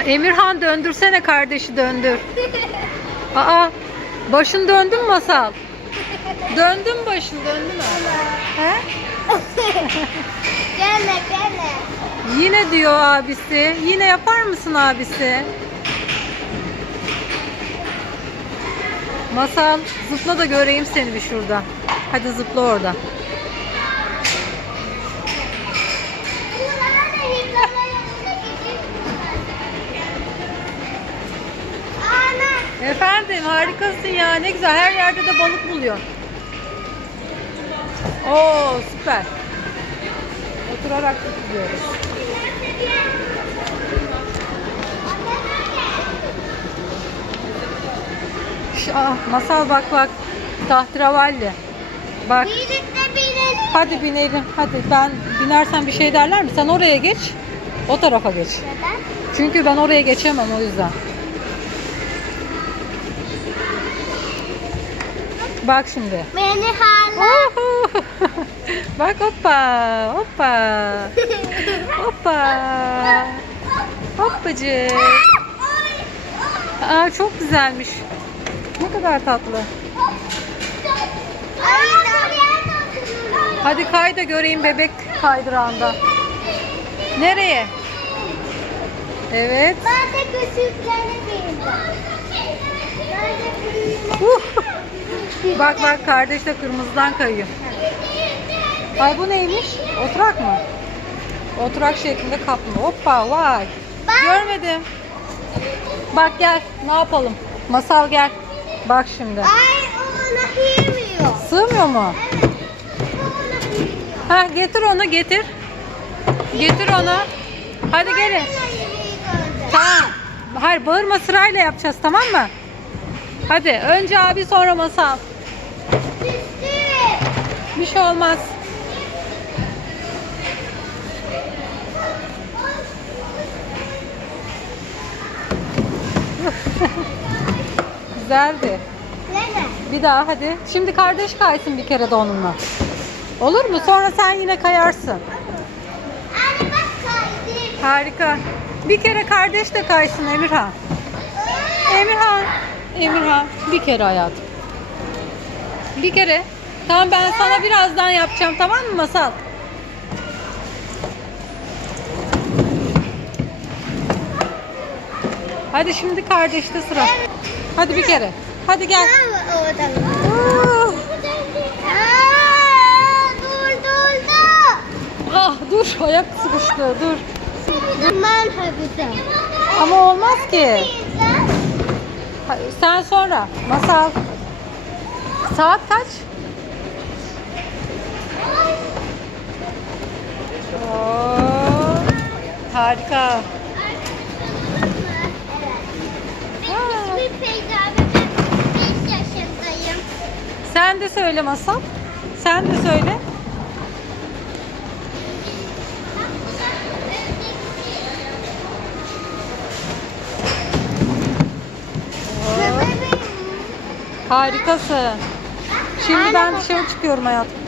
Emirhan döndürsene kardeşi döndür. Aa başın döndü mü masal? Döndü mü başın döndü mü? He? Gene gene. Yine diyor abisi. Yine yapar mısın abisi? Masal zıpla da göreyim seni bir şurada. Hadi zıpla orada. Efendim harikasın ya ne güzel her yerde de balık buluyor. Oo süper. Oturarak gidiyoruz. Şu, ah, masal bak bak. Tahterevalli. Bak hadi binelim. Hadi ben binersen bir şey derler mi? Sen oraya geç. O tarafa geç. Neden? Çünkü ben oraya geçemem o yüzden. Bak şimdi. Beni hala. Bak hoppa hoppa hoppa hoppacık. Aa, çok güzelmiş. Ne kadar tatlı. Hadi kay da göreyim bebek kaydırağında. Nereye? Evet. Ben de küçüklerine bindim. Ben de büyüğüne Uh. Bak bak kardeş de kırmızıdan kayıyor. Ay bu neymiş? Oturak mı? Oturak şeklinde kaplı. Hoppa vay. Görmedim. Bak gel ne yapalım? Masal gel. Bak şimdi. Ay ona yemiyor. Sığmıyor mu? Evet. Ona. Ha getir onu getir. Getir onu. Hadi gelin. Tamam. Hayır bağırma sırayla yapacağız tamam mı? Hadi önce abi sonra masal. Bir şey olmaz. Güzeldi. Bir daha hadi. Şimdi kardeş kaysın bir kere de onunla. Olur mu? Sonra sen yine kayarsın. Harika. Bir kere kardeş de kaysın Emirhan. Emirhan. Emirhan. Bir kere hayatım. Bir kere. Tamam ben sana birazdan yapacağım tamam mı Masal? Hadi şimdi kardeşte sıra. Hadi bir kere. Hadi gel. Aa, dur dur dur. Ah dur ayak sıkıştı dur. Ama olmaz ki. Sen sonra. Masal. Saat kaç? Oo, harika. Benim ismim Feyza ve ben 5 yaşındayım. Sen de söyle Masal. Sen de söyle. Harikasın. Şimdi ben dışarı çıkıyorum hayatım.